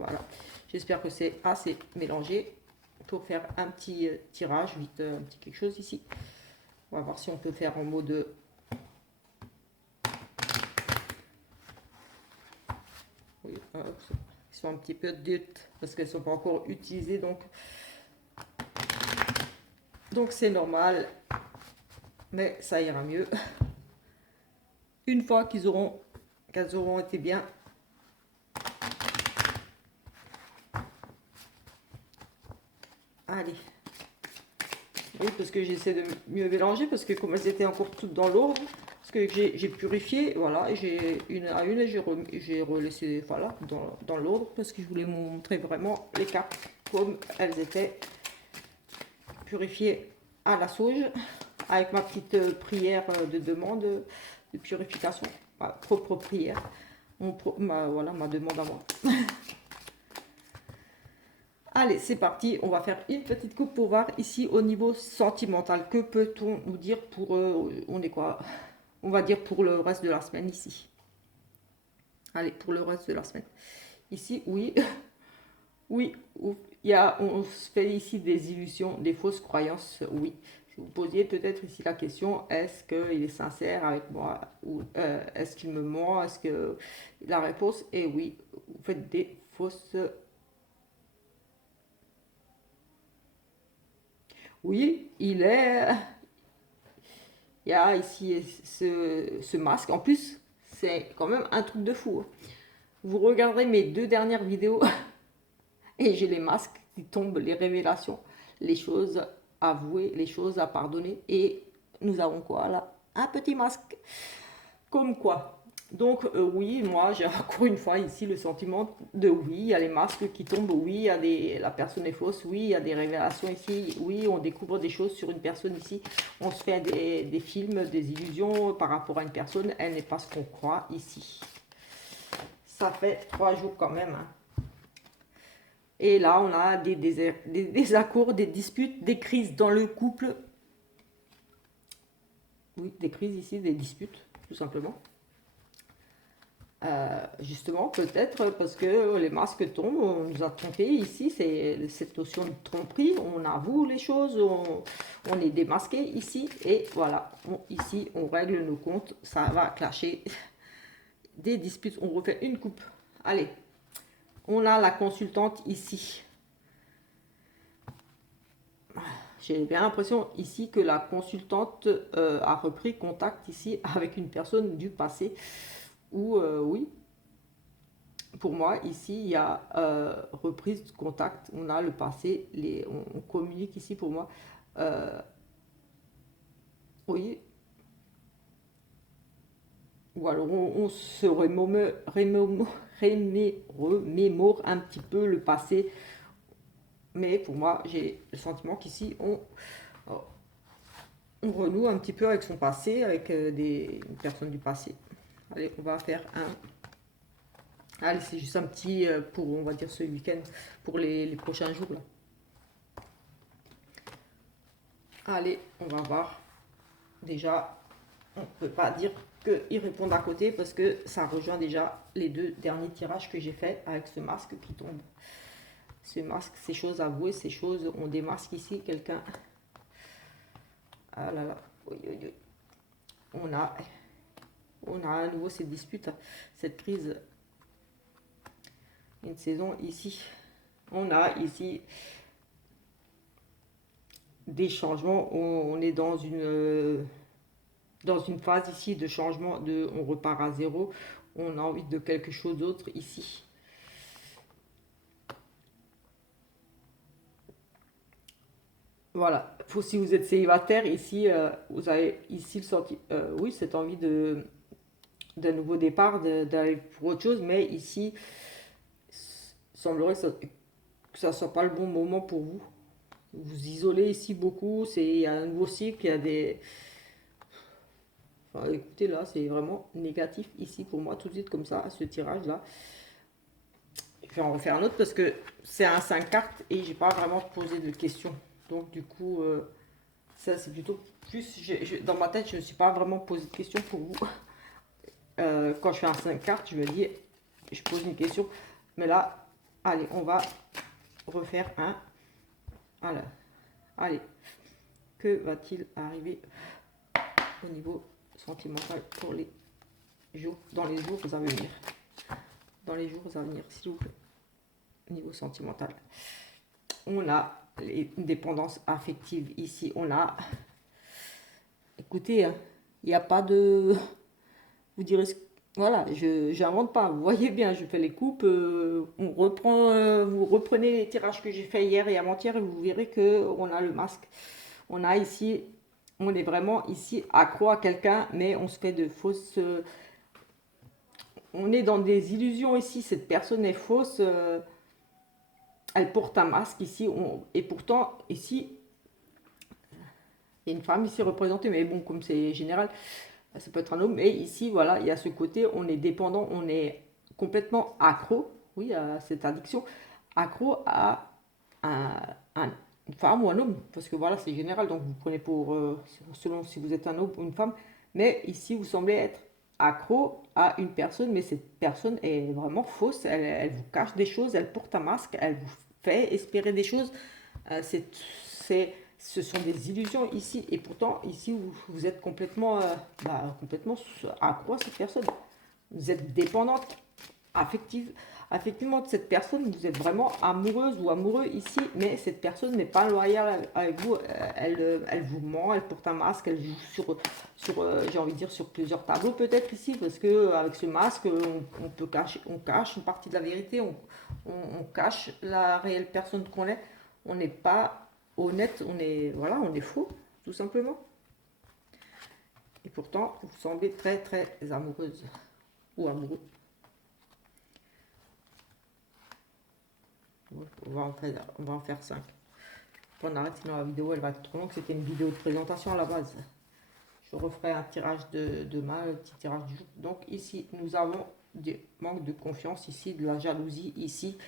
Voilà. J'espère que c'est assez mélangé pour faire un petit tirage, vite, un petit quelque chose ici. On va voir si on peut faire en mode... Oui, ils sont un petit peu dites parce qu'elles ne sont pas encore utilisées, donc c'est normal, mais ça ira mieux une fois qu'elles auront été bien. Allez. Oui, parce que j'essaie de mieux mélanger, parce que comme elles étaient encore toutes dans l'ordre, parce que j'ai purifié, voilà, j'ai une à une, et j'ai relaissé, voilà, dans l'ordre, parce que je voulais vous montrer vraiment les cartes comme elles étaient purifiées à la sauge, avec ma petite prière de demande de purification, ma propre prière, voilà, ma demande à moi. Allez, c'est parti, on va faire une petite coupe pour voir ici au niveau sentimental. Que peut-on nous dire pour... on est quoi? On va dire pour le reste de la semaine ici. Allez, pour le reste de la semaine. Ici, oui. Oui, on se fait ici des illusions, des fausses croyances, oui. Si vous posiez peut-être ici la question, est-ce qu'il est sincère avec moi? Ou est-ce qu'il me ment? Est-ce que... La réponse est oui. Vous faites des fausses... Oui, il est... Il y a ici ce masque. En plus, c'est quand même un truc de fou. Vous regarderez mes 2 dernières vidéos et j'ai les masques qui tombent, les révélations, les choses avouées, les choses à pardonner. Et nous avons quoi là? Un petit masque. Comme quoi. Donc oui, moi j'ai encore une fois ici le sentiment de oui, il y a les masques qui tombent, oui, il y a la personne est fausse, oui, il y a des révélations ici, oui, on découvre des choses sur une personne ici, on se fait des films, des illusions par rapport à une personne, elle n'est pas ce qu'on croit ici. Ça fait 3 jours quand même. Hein. Et là, on a des désaccords, des disputes, des crises dans le couple. Oui, des crises ici, des disputes, tout simplement. Justement, peut-être parce que les masques tombent, on nous a trompés ici, c'est cette notion de tromperie, on avoue les choses, on est démasqué ici, et voilà, ici on règle nos comptes, ça va clasher des disputes, on refait une coupe. Allez, on a la consultante ici. J'ai bien l'impression ici que la consultante a repris contact ici avec une personne du passé, ou oui, pour moi, ici, il y a reprise de contact. On a le passé, on communique ici pour moi. Oui. Ou alors on se remémore un petit peu le passé. Mais pour moi, j'ai le sentiment qu'ici, on renoue un petit peu avec son passé, avec une personne du passé. Allez, on va faire un... Allez, c'est juste un petit pour, on va dire, ce week-end, pour les prochains jours. Là. Allez, on va voir. Déjà, on ne peut pas dire qu'ils répondent à côté parce que ça rejoint déjà les 2 derniers tirages que j'ai fait avec ce masque qui tombe. Ce masque, ces choses avouées, ces choses, on démasque ici quelqu'un. Ah là là, oui, oui, oui. On a à nouveau cette dispute, cette crise. Une saison ici. On a ici des changements. On est dans une phase ici de changement. On repart à zéro. On a envie de quelque chose d'autre ici. Voilà. Si vous êtes célibataire, ici, vous avez ici oui, cette envie d'un nouveau départ, d'aller pour autre chose. Mais ici, il semblerait que ça ne soit pas le bon moment pour vous. Vous isolez ici beaucoup. Il y a un nouveau cycle, il y a des... Enfin, écoutez, là, c'est vraiment négatif ici pour moi, tout de suite comme ça, ce tirage-là. Je vais en refaire un autre parce que c'est un 5 cartes et j'ai pas vraiment posé de questions. Donc, du coup, ça, c'est plutôt plus... dans ma tête, je ne me suis pas vraiment posé de questions pour vous. Quand je fais un 5 cartes, je me dis, je pose une question. Mais là, Allez, on va refaire un. Alors, allez, que va-t-il arriver au niveau sentimental pour les jours, dans les jours à venir? Dans les jours à venir, s'il vous plaît. Niveau sentimental. On a les dépendances affectives ici. On a. Écoutez, il n'y a pas de. Vous direz. Voilà, je n'invente pas. Vous voyez bien, je fais les coupes. On reprend, vous reprenez les tirages que j'ai fait hier et avant-hier et vous verrez que on a le masque. On a ici. On est vraiment ici accro à quelqu'un, mais on se fait de fausses. On est dans des illusions ici. Cette personne est fausse. Elle porte un masque ici. Et pourtant, ici, il y a une femme ici représentée, mais bon, comme c'est général, ça peut être un homme. Mais ici, voilà, il y a ce côté, on est dépendant, on est complètement accro, oui, à cette addiction, accro à un, une femme ou un homme, parce que voilà, c'est général, donc vous prenez pour, selon si vous êtes un homme ou une femme, mais ici, vous semblez être accro à une personne, mais cette personne est vraiment fausse, elle vous cache des choses, elle porte un masque, elle vous fait espérer des choses, ce sont des illusions ici, et pourtant, ici, vous êtes complètement, complètement accro à cette personne. Vous êtes dépendante affectivement de cette personne, vous êtes vraiment amoureuse ou amoureux ici, mais cette personne n'est pas loyale avec vous, elle vous ment, elle porte un masque, elle joue j'ai envie de dire, sur plusieurs tableaux peut-être ici, parce que avec ce masque, on cache une partie de la vérité, on cache la réelle personne qu'on est, on n'est pas honnête, on est faux, tout simplement. Et pourtant, vous semblez très très amoureuse ou amoureux. On va en faire 5. On arrête, sinon la vidéo elle va être trop longue. C'était une vidéo de présentation à la base. Je referai un tirage de demain, le petit tirage du jour. Donc ici, nous avons des manques de confiance, ici, de la jalousie, ici.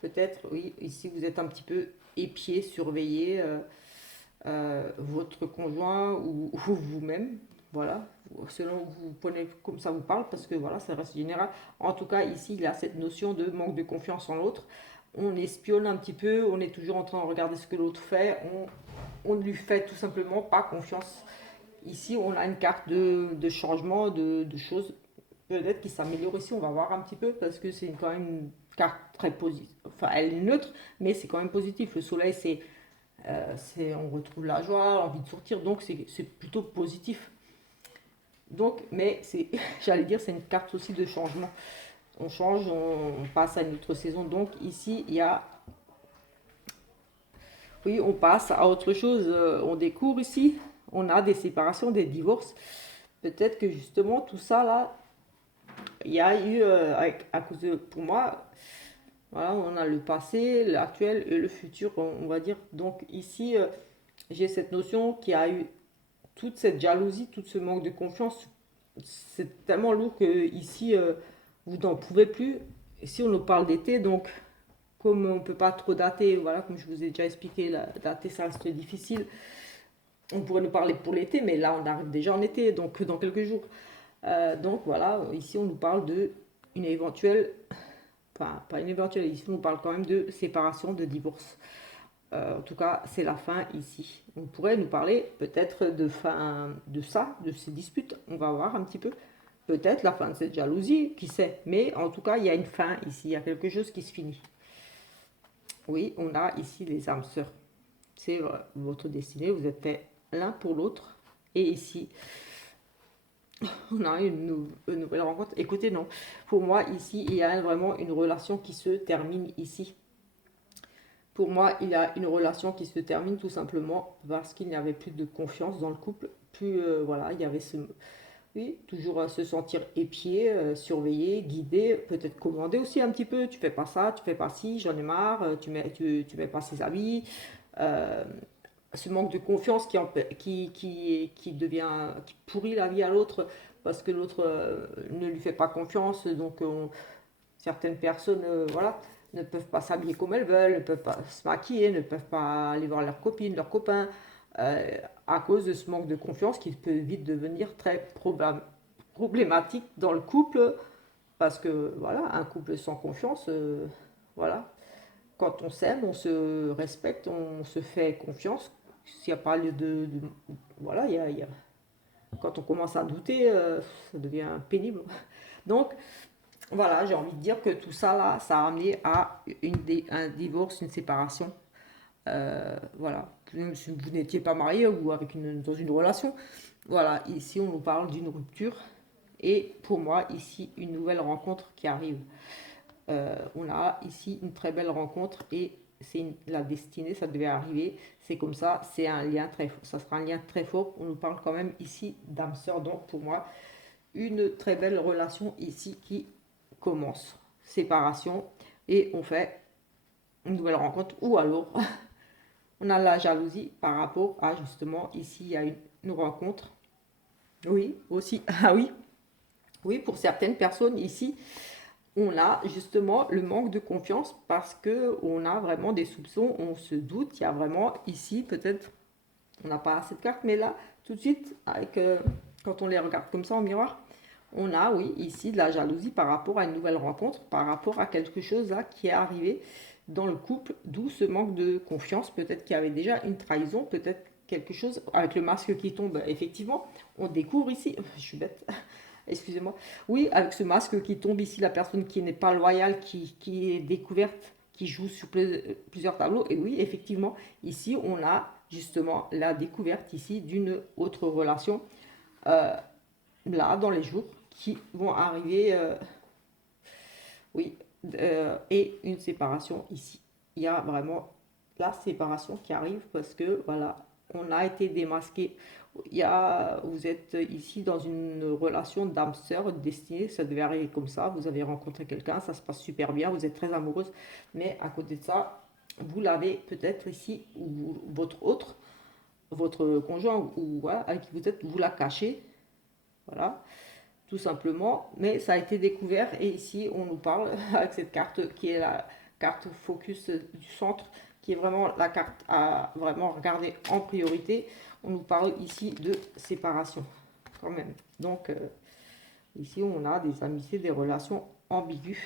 Peut-être, oui, ici vous êtes un petit peu épié, surveillé. Votre conjoint ou vous-même, voilà, selon vous prenez comme ça vous parle, parce que voilà, ça reste général. En tout cas, ici, il y a cette notion de manque de confiance en l'autre. On espionne un petit peu, on est toujours en train de regarder ce que l'autre fait, on ne lui fait tout simplement pas confiance. Ici, on a une carte de changement, de choses peut-être qui s'améliore ici, on va voir un petit peu, parce que c'est quand même une carte très positive. Enfin, elle est neutre, mais c'est quand même positif. Le soleil, on retrouve la joie, l'envie de sortir, donc c'est plutôt positif. Donc, mais j'allais dire, c'est une carte aussi de changement. On change, on passe à une autre saison. Donc ici, il y a, oui, on passe à autre chose. On découvre ici, on a des séparations, des divorces. Peut-être que justement tout ça là, il y a eu, à cause de, pour moi, voilà, on a le passé, l'actuel et le futur, on va dire. Donc ici, j'ai cette notion qu'il y a eu toute cette jalousie, tout ce manque de confiance, c'est tellement lourd que ici, vous n'en pouvez plus. Ici, on nous parle d'été, donc comme on ne peut pas trop dater, voilà, comme je vous ai déjà expliqué, dater ça reste difficile. On pourrait nous parler pour l'été, mais là, on arrive déjà en été, donc dans quelques jours. Donc voilà, ici, on nous parle de une éventuelle, enfin, pas une éventuelle, ici, on nous parle quand même de séparation, de divorce. En tout cas, c'est la fin ici. On pourrait nous parler peut-être de fin de ça, de ces disputes. On va voir un petit peu. Peut-être la fin de cette jalousie, qui sait. Mais en tout cas, il y a une fin ici. Il y a quelque chose qui se finit. Oui, on a ici les âmes sœurs. C'est votre destinée. Vous êtes fait l'un pour l'autre. Et ici, on a une nouvelle rencontre. Écoutez, non. Pour moi, ici, il y a vraiment une relation qui se termine ici. Pour moi, il y a une relation qui se termine tout simplement parce qu'il n'y avait plus de confiance dans le couple. Plus, voilà, il y avait oui, toujours se sentir épié, surveillé, guidé, peut-être commandé aussi un petit peu. Tu fais pas ça, tu fais pas ci, j'en ai marre, tu mets pas ses habits. Euh, Ce manque de confiance qui pourrit la vie à l'autre parce que l'autre ne lui fait pas confiance. Donc, certaines personnes, voilà, ne peuvent pas s'habiller comme elles veulent, ne peuvent pas se maquiller, ne peuvent pas aller voir leurs copines, leurs copains, euh, à cause de ce manque de confiance qui peut vite devenir très problématique dans le couple, parce que voilà, un couple sans confiance, voilà. quand on s'aime, on se respecte, on se fait confiance. S'il n'y a pas voilà, quand on commence à douter, ça devient pénible. Donc, voilà, j'ai envie de dire que tout ça, là, ça a amené à un divorce, une séparation. Voilà, si vous n'étiez pas marié ou dans une relation. Voilà, ici, on nous parle d'une rupture. Et pour moi, ici, une nouvelle rencontre qui arrive. On a ici une très belle rencontre et c'est la destinée, ça devait arriver. C'est comme ça, c'est un lien très fort. Ça sera un lien très fort. On nous parle quand même ici d'âme sœur. Donc, pour moi, une très belle relation ici qui commence. Séparation. Et on fait une nouvelle rencontre. Ou alors, on a la jalousie par rapport à justement, ici, il y a une rencontre. Oui, aussi. Ah oui. Oui, pour certaines personnes ici, on a justement le manque de confiance parce que on a vraiment des soupçons, on se doute. Il y a vraiment ici, peut-être, on n'a pas assez de cartes, mais là, tout de suite, quand on les regarde comme ça en miroir, on a, oui, ici de la jalousie par rapport à une nouvelle rencontre, par rapport à quelque chose là qui est arrivé dans le couple, d'où ce manque de confiance. Peut-être qu'il y avait déjà une trahison, peut-être quelque chose avec le masque qui tombe. Effectivement, on découvre ici, je suis bête, excusez-moi, oui, avec ce masque qui tombe ici, la personne qui n'est pas loyale, qui est découverte, qui joue sur plusieurs tableaux. Et oui, effectivement, ici, on a justement la découverte ici d'une autre relation, là, dans les jours qui vont arriver, oui, et une séparation ici. Il y a vraiment la séparation qui arrive parce que, voilà, on a été démasqué. Vous êtes ici dans une relation d'âme sœur destinée, ça devait arriver comme ça. Vous avez rencontré quelqu'un, ça se passe super bien, vous êtes très amoureuse, mais à côté de ça, vous l'avez peut-être ici, ou votre conjoint, ou voilà, avec qui vous êtes, vous la cachez, voilà, tout simplement, mais ça a été découvert et ici on nous parle avec cette carte qui est la carte focus du centre, qui est vraiment la carte à vraiment regarder en priorité. On nous parle ici de séparation quand même. Donc ici on a des amitiés, des relations ambiguës.